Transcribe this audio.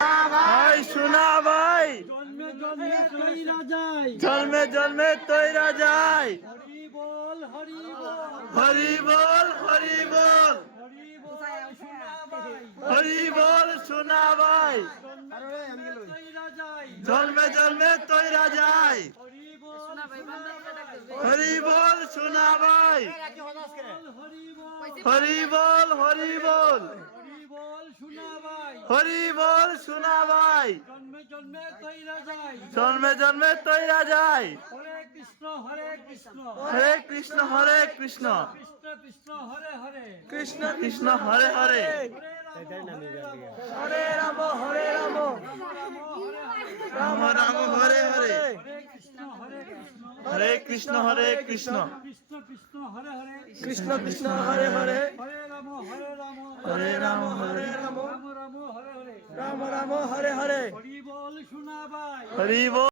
ভাই শোনা ভাই, জন্মে জন্মে তৈরা যায়, জন্মে জন্মে তৈরা যায়। হরি বল হরি বল, হরি বল হরি বল, হরি বল শোনা ভাই, হরি বল শোনা ভাই। জন্মে জন্মে তৈরা যায়, জন্মে জন্মে তৈরা যায়। হরি বল শোনা ভাই, হরি বল শোনা ভাই, হরি বল হরি বল হরি বল, হরি বল শোনা ভাই, হরি বল শোনা ভাই। জন্মে জন্মে তৈরা যায়, জন্মে জন্মে তৈরা যায়। হরে কৃষ্ণ হরে কৃষ্ণ, হরে কৃষ্ণ হরে কৃষ্ণ, কৃষ্ণ কৃষ্ণ হরে হরে, কৃষ্ণ কৃষ্ণ হরে হরে, হরে রাম হরে রাম, রাম রাম হরে হরে, হরে কৃষ্ণ হরে কৃষ্ণ, হরে কৃষ্ণ হরে কৃষ্ণ, কৃষ্ণ কৃষ্ণ হরে হরে, কৃষ্ণ কৃষ্ণ হরে হরে, হরে রাম হরে রাম, হরে রাম হরে রাম, রাম রাম হরে হরে, রাম রাম হরে হরে। হরি বল শোনা ভাই, হরি বল।